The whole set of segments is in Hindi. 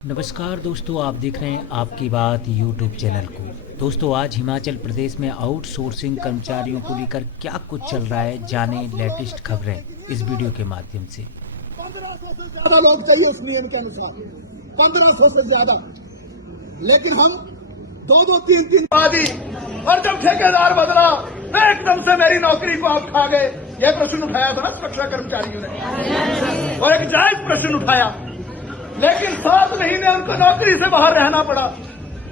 नमस्कार दोस्तों, आप देख रहे हैं आपकी बात यूट्यूब चैनल को। दोस्तों, आज हिमाचल प्रदेश में आउटसोर्सिंग कर्मचारियों को लेकर क्या कुछ चल रहा है, जाने लेटेस्ट खबरें इस वीडियो के माध्यम से। 1500 से ज्यादा लोग चाहिए उस नियम के अनुसार, 1500 से ज्यादा, लेकिन हम दो तीन आदि। और जब ठेकेदार बदला तो एकदम से मेरी नौकरी को आप खा गए। यह प्रश्न उठाया था ना सुरक्षा कर्मचारियों ने, और एक जायज प्रश्न उठाया, लेकिन 7 महीने उनको नौकरी से बाहर रहना पड़ा।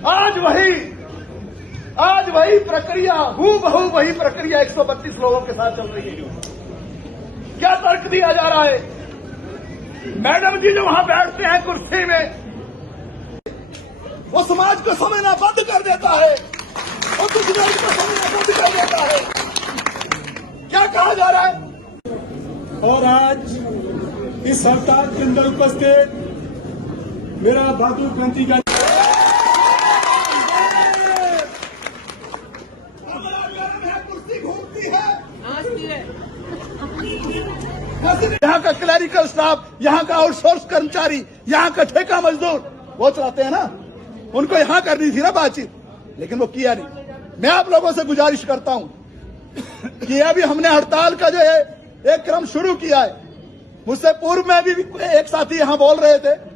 आज वही प्रक्रिया, हूबहू वही प्रक्रिया 132 लोगों के साथ चल रही है। क्या तर्क दिया जा रहा है? मैडम जी जो वहां बैठते हैं कुर्सी में, वो समाज को समझना बंद कर देता है, वो कुछ लोग को समझना बंद कर देता है। क्या कहा जा रहा है? और आज इस हड़ताल के अंदर उपस्थित मेरा धातु क्रांति का कुर्सी घूमती है। यहाँ का क्लरिकल स्टाफ, यहाँ का आउटसोर्स कर्मचारी, यहाँ का ठेका मजदूर वो चलाते हैं ना, उनको यहाँ करनी थी ना बातचीत, लेकिन वो किया नहीं। मैं आप लोगों से गुजारिश करता हूँ कि अभी हमने हड़ताल का जो है एक क्रम शुरू किया है। मुझसे पूर्व में भी एक साथी यहाँ बोल रहे थे,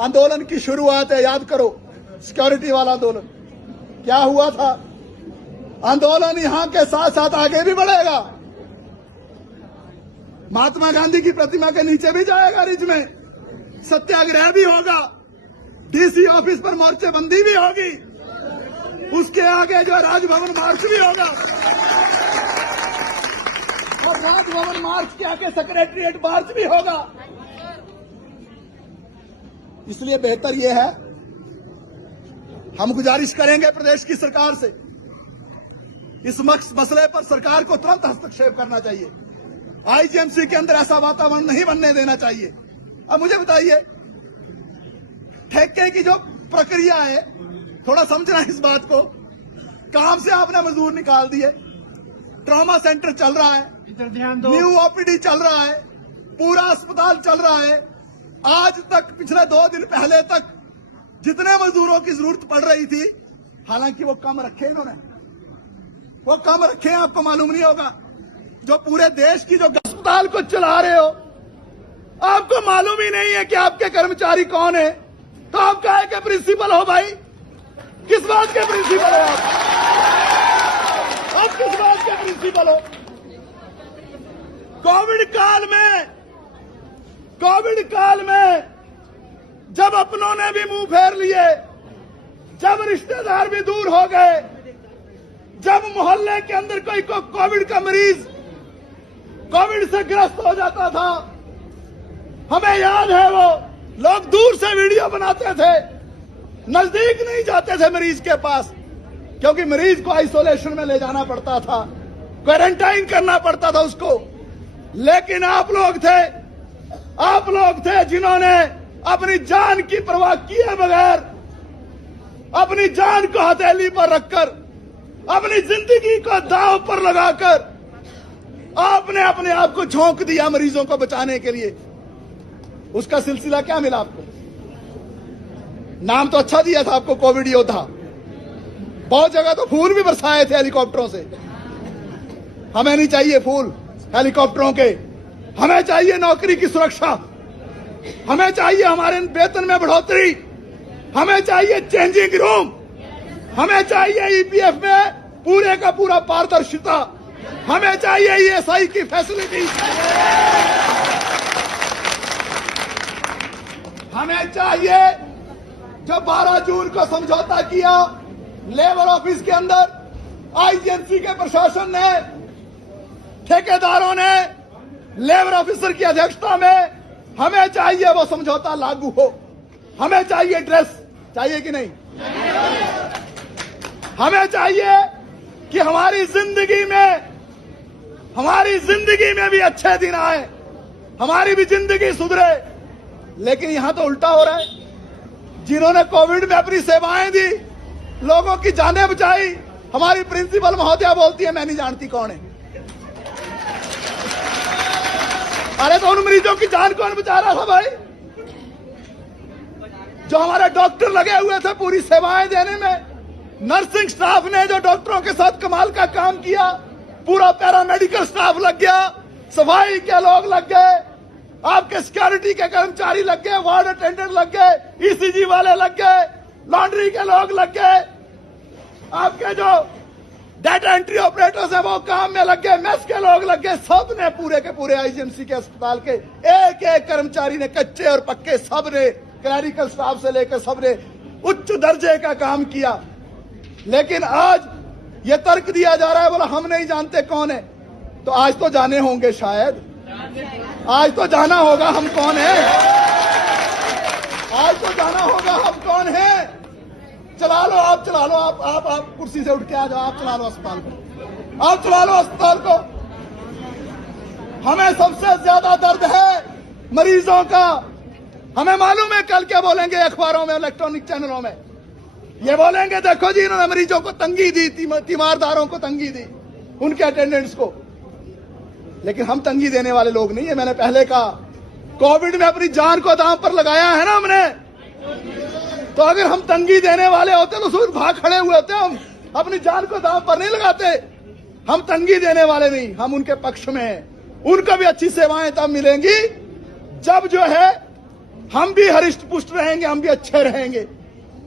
आंदोलन की शुरुआत है, याद करो, सिक्योरिटी वाला आंदोलन। क्या हुआ था? आंदोलन यहाँ के साथ साथ आगे भी बढ़ेगा, महात्मा गांधी की प्रतिमा के नीचे भी जाएगा, रिज में सत्याग्रह भी होगा, डीसी ऑफिस पर मोर्चेबंदी भी होगी, उसके आगे जो राजभवन मार्च भी होगा, और राजभवन मार्च के आगे सेक्रेटरिएट मार्च भी होगा। इसलिए बेहतर यह है, हम गुजारिश करेंगे प्रदेश की सरकार से, इस मसले पर सरकार को तुरंत हस्तक्षेप करना चाहिए। आईजीएमसी के अंदर ऐसा वातावरण नहीं बनने देना चाहिए। अब मुझे बताइए, ठेके की जो प्रक्रिया है, थोड़ा समझना इस बात को। काम से आपने मजदूर निकाल दिए, ट्रॉमा सेंटर चल रहा है, न्यू ओपीडी चल रहा है, पूरा अस्पताल चल रहा है। आज तक, पिछले 2 दिन पहले तक जितने मजदूरों की जरूरत पड़ रही थी, हालांकि वो कम रखे इन्होंने, वो कम रखे हैं, आपको मालूम नहीं होगा। जो पूरे देश की जो अस्पताल को चला रहे हो, आपको मालूम ही नहीं है कि आपके कर्मचारी कौन है, तो आप काहे के प्रिंसिपल हो भाई? किस बात के प्रिंसिपल हो आप किस बात के प्रिंसिपल हो? कोविड काल में जब अपनों ने भी मुंह फेर लिए, जब रिश्तेदार भी दूर हो गए, जब मोहल्ले के अंदर कोई कोविड का मरीज कोविड से ग्रस्त हो जाता था, हमें याद है वो लोग दूर से वीडियो बनाते थे, नजदीक नहीं जाते थे मरीज के पास, क्योंकि मरीज को आइसोलेशन में ले जाना पड़ता था, क्वारंटाइन करना पड़ता था उसको। लेकिन आप लोग थे जिन्होंने अपनी जान की परवाह किए बगैर, अपनी जान को हथेली पर रखकर, अपनी जिंदगी को दांव पर लगाकर आपने अपने आप को झोंक दिया मरीजों को बचाने के लिए। उसका सिलसिला क्या मिला आपको? नाम तो अच्छा दिया था आपको, कोविड योद्धा। बहुत जगह तो फूल भी बरसाए थे हेलीकॉप्टरों से। हमें नहीं चाहिए फूल हेलीकॉप्टरों के, हमें चाहिए नौकरी की सुरक्षा, हमें चाहिए हमारे वेतन में बढ़ोतरी, हमें चाहिए चेंजिंग रूम, हमें चाहिए ईपीएफ में पूरे का पूरा पारदर्शिता, हमें चाहिए ईएसआई की फैसिलिटी, हमें चाहिए जो 12 जून को समझौता किया लेबर ऑफिस के अंदर, आईजीएमसी के प्रशासन ने, ठेकेदारों ने, लेबर ऑफिसर की अध्यक्षता में, हमें चाहिए वो समझौता लागू हो। हमें चाहिए ड्रेस, चाहिए कि नहीं? हमें चाहिए कि हमारी जिंदगी में भी अच्छे दिन आए, हमारी भी जिंदगी सुधरे। लेकिन यहां तो उल्टा हो रहा है। जिन्होंने कोविड में अपनी सेवाएं दी, लोगों की जानें बचाई, हमारी प्रिंसिपल महोदया बोलती है मैं नहीं जानती कौन है। अरे तो उन मरीजों की जान कौन बचा रहा था भाई? जो हमारे डॉक्टर लगे हुए थे पूरी सेवाएं देने में, नर्सिंग स्टाफ ने जो डॉक्टरों के साथ कमाल का काम किया, पूरा पैरामेडिकल स्टाफ लग गया, सफाई के लोग लग गए, आपके सिक्योरिटी के कर्मचारी लग गए, वार्ड अटेंडेंट लग गए, ईसीजी वाले लग गए, लॉन्ड्री के लोग लग गए, आपके जो डाटा एंट्री ऑपरेटर्स हैं वो काम में लग गए, मेस के लोग लग गए, सब ने पूरे के पूरे आईजीएमसी के अस्पताल के एक एक कर्मचारी ने, कच्चे और पक्के सब ने, क्लरिकल स्टाफ से लेकर सब ने उच्च दर्जे का काम किया। लेकिन आज ये तर्क दिया जा रहा है, बोला हम नहीं जानते कौन है। तो आज तो जाने होंगे, शायद आज तो जाना होगा हम कौन है, आज तो जाना होगा हम कौन है। चला लो आप, चला लो आप कुर्सी से उठ के आ जाओ, आप चला लो अस्पताल को, आप चला लो अस्पताल को। हमें सबसे ज्यादा दर्द है मरीजों का। हमें मालूम है कल क्या बोलेंगे अखबारों में, इलेक्ट्रॉनिक चैनलों में, ये बोलेंगे देखो जी इन्होंने मरीजों को तंगी दी, तीमारदारों को तंगी दी, उनके अटेंडेंट्स को। लेकिन हम तंगी देने वाले लोग नहीं है। मैंने पहले कहा, कोविड में अपनी जान को दांव पर लगाया है ना हमने, तो अगर हम तंगी देने वाले होते तो सूर भाग खड़े हुए होते। हम अपनी जान को दांव पर नहीं लगाते। हम तंगी देने वाले नहीं, हम उनके पक्ष में हैं। उनको भी अच्छी सेवाएं तब मिलेंगी जब जो है हम भी हरिष्ट पुष्ट रहेंगे, हम भी अच्छे रहेंगे।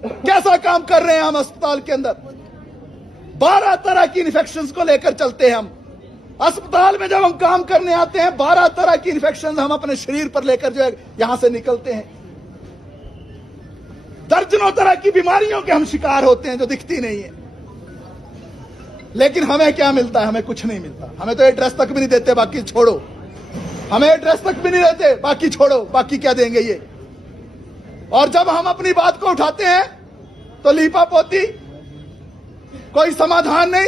कैसा काम कर रहे हैं हम अस्पताल के अंदर, 12 तरह की इन्फेक्शंस को लेकर चलते हैं हम अस्पताल में। जब हम काम करने आते हैं 12 तरह की इन्फेक्शन हम अपने शरीर पर लेकर जो है यहां से निकलते हैं। दर्जनों तरह की बीमारियों के हम शिकार होते हैं जो दिखती नहीं है। लेकिन हमें क्या मिलता है? हमें कुछ नहीं मिलता। हमें तो एड्रेस तक भी नहीं देते, बाकी छोड़ो। हमें एड्रेस तक भी नहीं देते, बाकी छोड़ो, बाकी क्या देंगे ये। और जब हम अपनी बात को उठाते हैं तो लीपा पोती, कोई समाधान नहीं।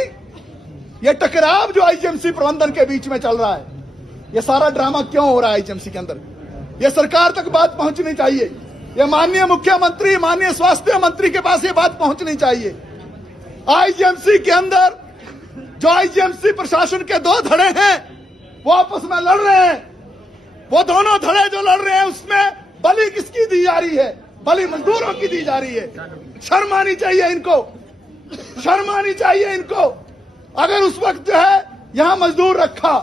ये टकराव जो आईजीएमसी प्रबंधन के बीच में चल रहा है, ये सारा ड्रामा क्यों हो रहा है आईजीएमसी के अंदर, ये सरकार तक बात पहुंचनी चाहिए। ये माननीय मुख्यमंत्री, माननीय स्वास्थ्य मंत्री के पास ये बात पहुंचनी चाहिए। आईजीएमसी के अंदर जो आईजीएमसी प्रशासन के 2 धड़े हैं वो आपस में लड़ रहे हैं। वो दोनों धड़े जो लड़ रहे हैं उसमें बलि किसकी दी जा रही है? बलि मजदूरों की दी जा रही है। शर्म आनी चाहिए इनको, शर्म आनी चाहिए इनको। अगर उस वक्त जो है यहां मजदूर रखा,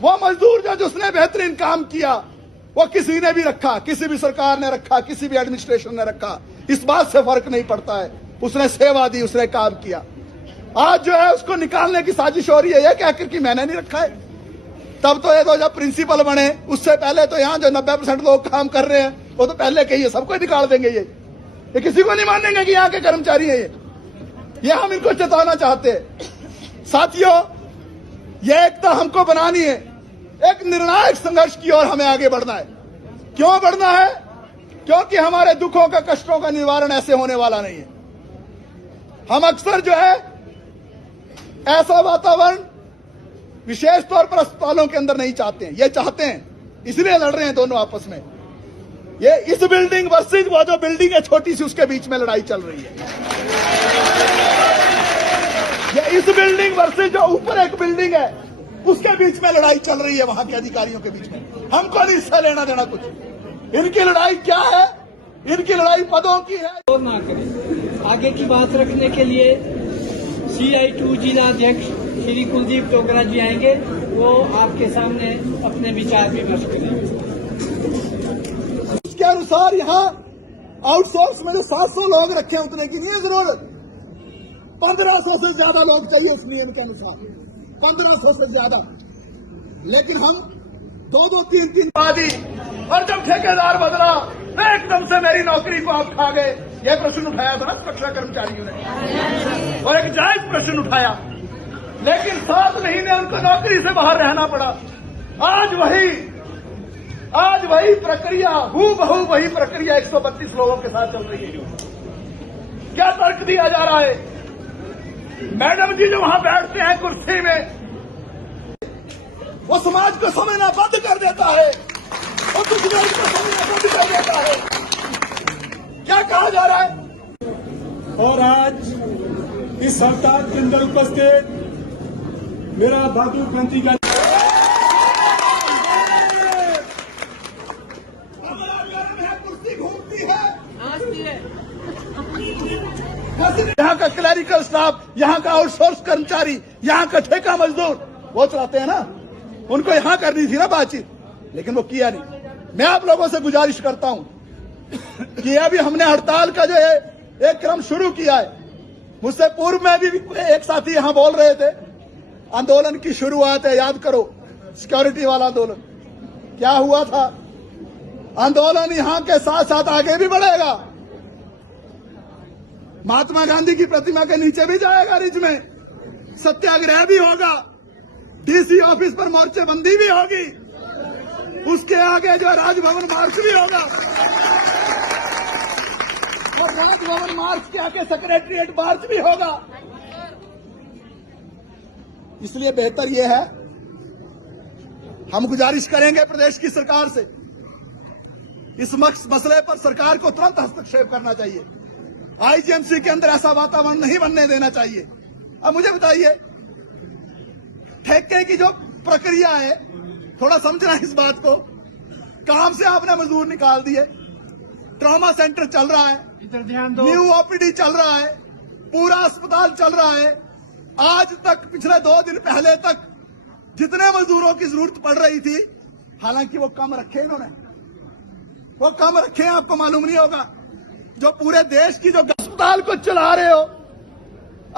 वो मजदूर जो जिसने बेहतरीन काम किया, वो किसी ने भी रखा, किसी भी सरकार ने रखा, किसी भी एडमिनिस्ट्रेशन ने रखा, इस बात से फर्क नहीं पड़ता है। उसने सेवा दी, उसने काम किया। आज जो है उसको निकालने की साजिश हो रही है, यह कहकर कि मैंने नहीं रखा है। तब तो ये तो जब प्रिंसिपल बने उससे पहले तो यहाँ जो 90% लोग काम कर रहे हैं वो तो पहले के ही सबको निकाल देंगे। ये किसी को नहीं मानेंगे कि यहाँ के कर्मचारी हैं ये हम इनको चेताना चाहते हैं। साथियों, ये एकता हमको बनानी है, एक निर्णायक संघर्ष की ओर हमें आगे बढ़ना है। क्यों बढ़ना है? क्योंकि हमारे दुखों का, कष्टों का निवारण ऐसे होने वाला नहीं है। हम अक्सर जो है ऐसा वातावरण विशेष तौर पर अस्पतालों के अंदर नहीं चाहते हैं। ये चाहते हैं, इसलिए लड़ रहे हैं दोनों आपस में। ये इस बिल्डिंग वर्सेज वो जो बिल्डिंग है छोटी सी, उसके बीच में लड़ाई चल रही है। ये इस बिल्डिंग वर्सेज जो ऊपर एक बिल्डिंग है उसके बीच में लड़ाई चल रही है, वहां के अधिकारियों के बीच में। हमको नहीं इससे लेना देना कुछ। इनकी लड़ाई क्या है? इनकी लड़ाई पदों की है। और ना करें। आगे की बात रखने के लिए CI2 जिला अध्यक्ष श्री कुलदीप टोकरा जी आएंगे, वो आपके सामने अपने विचार विमर्श करेंगे। उसके अनुसार यहाँ आउटसोर्स में जो 700 लोग रखे हैं उतने की नहीं है जरूरत। 1500 से ज्यादा लोग चाहिए उस नियम के अनुसार, 1500 से ज्यादा। लेकिन हम 2-2, 3-3 आदि, और जब ठेकेदार बदला तो एकदम से मेरी नौकरी को आप खा गए। यह प्रश्न उठाया था ना सुरक्षा कर्मचारियों ने, और एक जायज प्रश्न उठाया। लेकिन 7 महीने उनको नौकरी से बाहर रहना पड़ा। आज वही प्रक्रिया, हूबहू वही प्रक्रिया 132 लोगों के साथ चल रही है। क्या तर्क दिया जा रहा है? मैडम जी जो वहां बैठते हैं कुर्सी में, वो समाज को समझना बंद कर देता है, वो दूसरे को समझना बंद कर देता है। क्या कहा जा रहा है? और आज इस हड़ताल के अंदर उपस्थित मेरा धातु क्रांति का कुर्सी घूमती है, यहाँ का क्लरिकल स्टाफ, यहाँ का आउटसोर्स कर्मचारी, यहाँ का ठेका मजदूर वो चलाते हैं ना, उनको यहाँ करनी थी ना बातचीत, लेकिन वो किया नहीं। मैं आप लोगों से गुजारिश करता हूं कि अभी हमने हड़ताल का जो है एक क्रम शुरू किया है। मुझसे पूर्व में भी एक साथी यहां बोल रहे थे आंदोलन की शुरुआत है, याद करो सिक्योरिटी वाला आंदोलन क्या हुआ था। आंदोलन यहां के साथ साथ आगे भी बढ़ेगा, महात्मा गांधी की प्रतिमा के नीचे भी जाएगा, रिज में सत्याग्रह भी होगा, डीसी ऑफिस पर मोर्चेबंदी भी होगी, उसके आगे जो राजभवन मार्च भी होगा और राजभवन मार्च के आगे सेक्रेटरिएट मार्च भी होगा। इसलिए बेहतर यह है, हम गुजारिश करेंगे प्रदेश की सरकार से, इस मसले पर सरकार को तुरंत हस्तक्षेप करना चाहिए। आईजीएमसी के अंदर ऐसा वातावरण नहीं बनने देना चाहिए। अब मुझे बताइए, ठेके की जो प्रक्रिया है, थोड़ा समझना इस बात को, काम से आपने मजदूर निकाल दिए, ट्रॉमा सेंटर चल रहा है, इधर ध्यान दो, न्यू ओपीडी चल रहा है, पूरा अस्पताल चल रहा है। आज तक पिछले 2 दिन पहले तक जितने मजदूरों की जरूरत पड़ रही थी, हालांकि वो कम रखे इन्होंने, वो कम रखे, आपको मालूम नहीं होगा। जो पूरे देश की जो अस्पताल को चला रहे हो,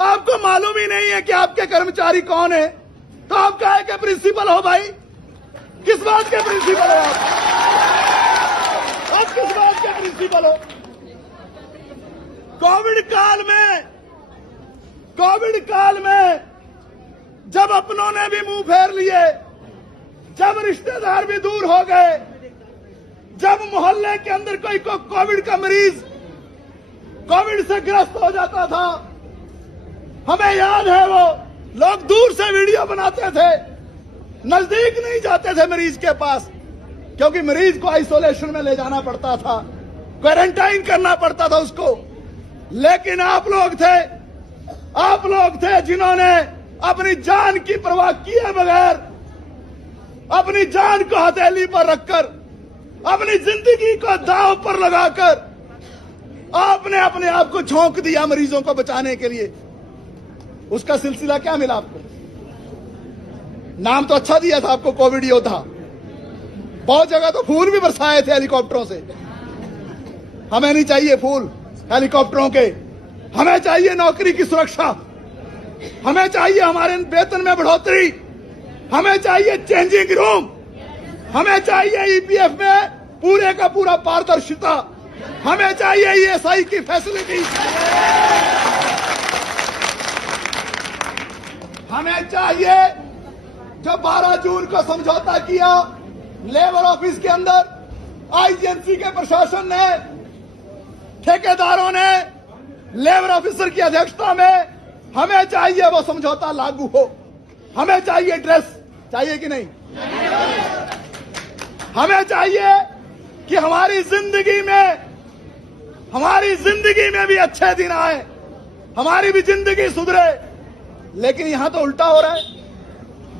आपको मालूम ही नहीं है कि आपके कर्मचारी कौन है, तो आप काहे के प्रिंसिपल हो भाई? किस बात के प्रिंसिपल हो आप किस बात के प्रिंसिपल हो? कोविड काल में जब अपनों ने भी मुंह फेर लिए, जब रिश्तेदार भी दूर हो गए, जब मोहल्ले के अंदर कोई कोविड का मरीज कोविड से ग्रस्त हो जाता था, हमें याद है वो लोग दूर से वीडियो बनाते थे, नजदीक नहीं जाते थे मरीज के पास, क्योंकि मरीज को आइसोलेशन में ले जाना पड़ता था, क्वारंटाइन करना पड़ता था उसको। लेकिन आप लोग थे जिन्होंने अपनी जान की परवाह किए बगैर, अपनी जान को हथेली पर रखकर, अपनी जिंदगी को दांव पर लगाकर आपने अपने आप को झोंक दिया मरीजों को बचाने के लिए। उसका सिलसिला क्या मिला आपको? नाम तो अच्छा दिया था आपको, कोविड योद्धा। बहुत जगह तो फूल भी बरसाए थे हेलीकॉप्टरों से। हमें नहीं चाहिए फूल हेलीकॉप्टरों के, हमें चाहिए नौकरी की सुरक्षा, हमें चाहिए हमारे वेतन में बढ़ोतरी, हमें चाहिए चेंजिंग रूम, हमें चाहिए ईपीएफ में पूरे का पूरा पारदर्शिता, हमें चाहिए ईएसआई की फैसिलिटी, हमें चाहिए जो 12 जून को समझौता किया लेबर ऑफिस के अंदर, आईजीएमसी के प्रशासन ने, ठेकेदारों ने, लेबर ऑफिसर की अध्यक्षता में, हमें चाहिए वो समझौता लागू हो। हमें चाहिए ड्रेस, चाहिए कि नहीं? हमें चाहिए कि हमारी जिंदगी में भी अच्छे दिन आए, हमारी भी जिंदगी सुधरे। लेकिन यहां तो उल्टा हो रहा है।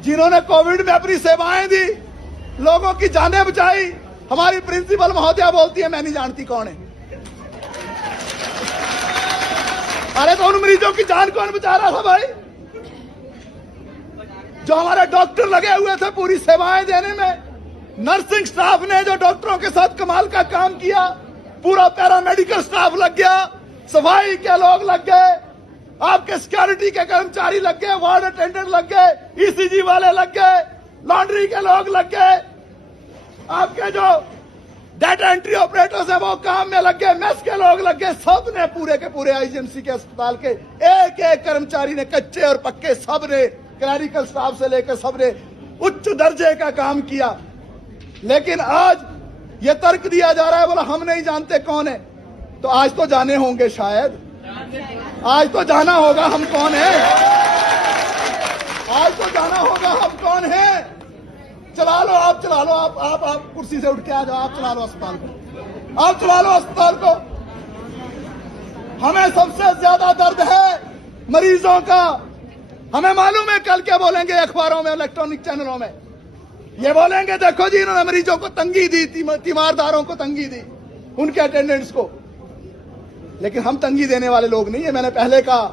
जिन्होंने कोविड में अपनी सेवाएं दी, लोगों की जानें बचाई, हमारी प्रिंसिपल महोदया बोलती है मैं नहीं जानती कौन है। अरे तो उन मरीजों की जान कौन बचा रहा था भाई? जो हमारे डॉक्टर लगे हुए थे पूरी सेवाएं देने में, नर्सिंग स्टाफ ने जो डॉक्टरों के साथ कमाल का काम किया, पूरा पैरामेडिकल स्टाफ लग गया, सफाई के लोग लग गए, आपके सिक्योरिटी के कर्मचारी लग गए, वार्ड अटेंडेंट लग गए, ईसीजी वाले लग गए, लॉन्ड्री के लोग लग गए, आपके जो डाटा एंट्री ऑपरेटर्स हैं वो काम में लग गए, मेस के लोग लग गए। सब ने पूरे के पूरे आईजीएमसी के अस्पताल के एक एक कर्मचारी ने, कच्चे और पक्के, सब ने, क्लरिकल स्टाफ से लेकर सब ने उच्च दर्जे का काम किया। लेकिन आज ये तर्क दिया जा रहा है, बोला हम नहीं जानते कौन है। तो आज तो जाने होंगे, शायद आज तो जाना होगा हम कौन है, आज तो जाना होगा हम कौन है। चला लो, आप चला लो, आप कुर्सी से उठ के आ जाओ, आप चला लो अस्पताल को, आप चला लो अस्पताल को। हमें सबसे ज्यादा दर्द है मरीजों का। हमें मालूम है कल क्या बोलेंगे अखबारों में, इलेक्ट्रॉनिक चैनलों में, ये बोलेंगे देखो जी इन्होंने मरीजों को तंगी दी, तीमारदारों को तंगी दी, उनके अटेंडेंट्स को। लेकिन हम तंगी देने वाले लोग नहीं है। मैंने पहले कहा,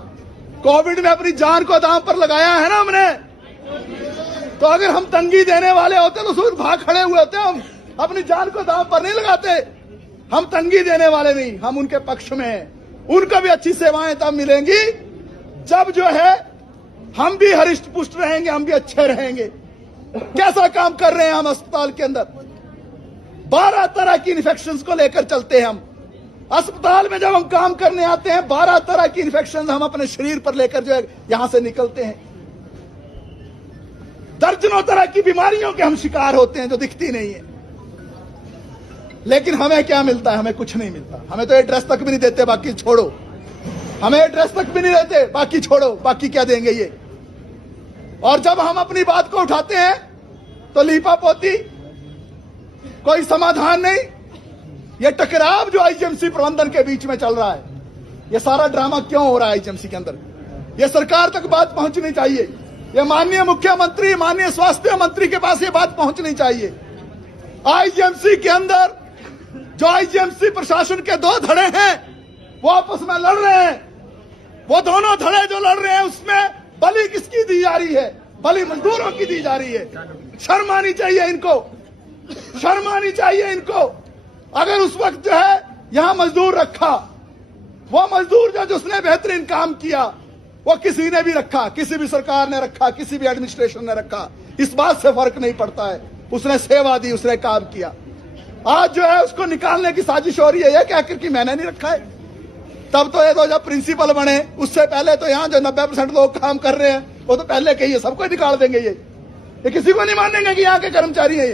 कोविड में अपनी जान को दांव पर लगाया है ना हमने, तो अगर हम तंगी देने वाले होते तो सूर्य भाग खड़े हुए होते। हम अपनी जान को दांव पर नहीं लगाते। हम तंगी देने वाले नहीं, हम उनके पक्ष में हैं। उनको भी अच्छी सेवाएं तब मिलेंगी जब जो है हम भी हरिष्ट पुष्ट रहेंगे, हम भी अच्छे रहेंगे। कैसा काम कर रहे हैं हम अस्पताल के अंदर, 12 तरह की इन्फेक्शंस को लेकर चलते हैं हम अस्पताल में। जब हम काम करने आते हैं 12 तरह की इन्फेक्शन हम अपने शरीर पर लेकर जो है यहां से निकलते हैं। दर्जनों तरह की बीमारियों के हम शिकार होते हैं जो दिखती नहीं है। लेकिन हमें क्या मिलता है? हमें कुछ नहीं मिलता। हमें तो एड्रेस तक भी नहीं देते, बाकी छोड़ो। हमें एड्रेस तक भी नहीं देते, बाकी छोड़ो, बाकी क्या देंगे ये। और जब हम अपनी बात को उठाते हैं तो लीपापोती, कोई समाधान नहीं। ये टकराव जो आईजीएमसी प्रबंधन के बीच में चल रहा है, ये सारा ड्रामा क्यों हो रहा है आईजीएमसी के अंदर? ये सरकार तक बात पहुंचनी चाहिए। ये माननीय मुख्यमंत्री, माननीय स्वास्थ्य मंत्री के पास ये बात पहुंचनी चाहिए। आईजीएमसी के अंदर जो आईजीएमसी प्रशासन के 2 धड़े हैं वो आपस में लड़ रहे हैं। वो दोनों धड़े जो लड़ रहे हैं उसमें बलि किसकी दी जा रही है? बलि मजदूरों की दी जा रही है। शर्म आनी चाहिए इनको, शर्म आनी चाहिए इनको। अगर उस वक्त जो है यहां मजदूर रखा, वो मजदूर जो जिसने बेहतरीन काम किया, वो किसी ने भी रखा, किसी भी सरकार ने रखा, किसी भी एडमिनिस्ट्रेशन ने रखा, इस बात से फर्क नहीं पड़ता है। उसने सेवा दी, उसने काम किया। आज जो है उसको निकालने की साजिश हो रही है, यह कहकर कि मैंने नहीं रखा है। तब तो ये तो जब प्रिंसिपल बने उससे पहले तो यहाँ जो 90% लोग काम कर रहे हैं वो तो पहले कहिए सबको निकाल देंगे। ये किसी को नहीं मानेंगे कि यहाँ के कर्मचारी हैं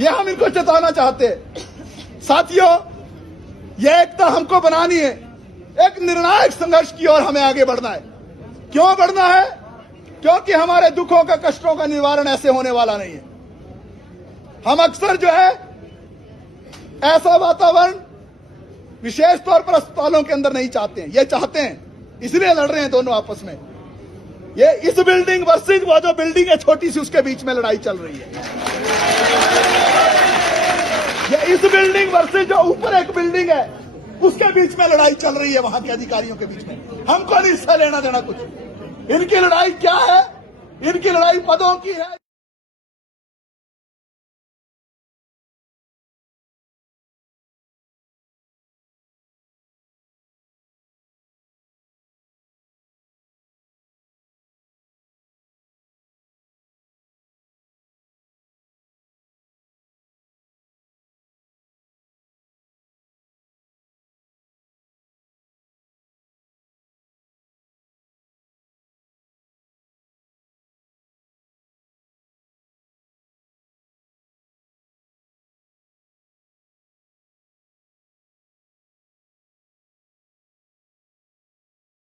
ये हम इनको चेताना चाहते हैं। साथियों, ये एकता हमको बनानी है। एक निर्णायक संघर्ष की ओर हमें आगे बढ़ना है। क्यों बढ़ना है? क्योंकि हमारे दुखों का, कष्टों का निवारण ऐसे होने वाला नहीं है। हम अक्सर जो है ऐसा वातावरण विशेष तौर पर अस्पतालों के अंदर नहीं चाहते हैं। ये चाहते हैं, इसलिए लड़ रहे हैं दोनों आपस में। ये इस बिल्डिंग वर्सेज वो जो बिल्डिंग है छोटी सी, उसके बीच में लड़ाई चल रही है। ये इस बिल्डिंग वर्सेज जो ऊपर एक बिल्डिंग है उसके बीच में लड़ाई चल रही है, वहां के अधिकारियों के बीच में। हमको नहीं हिस्सा लेना देना कुछ। इनकी लड़ाई क्या है? इनकी लड़ाई पदों की है।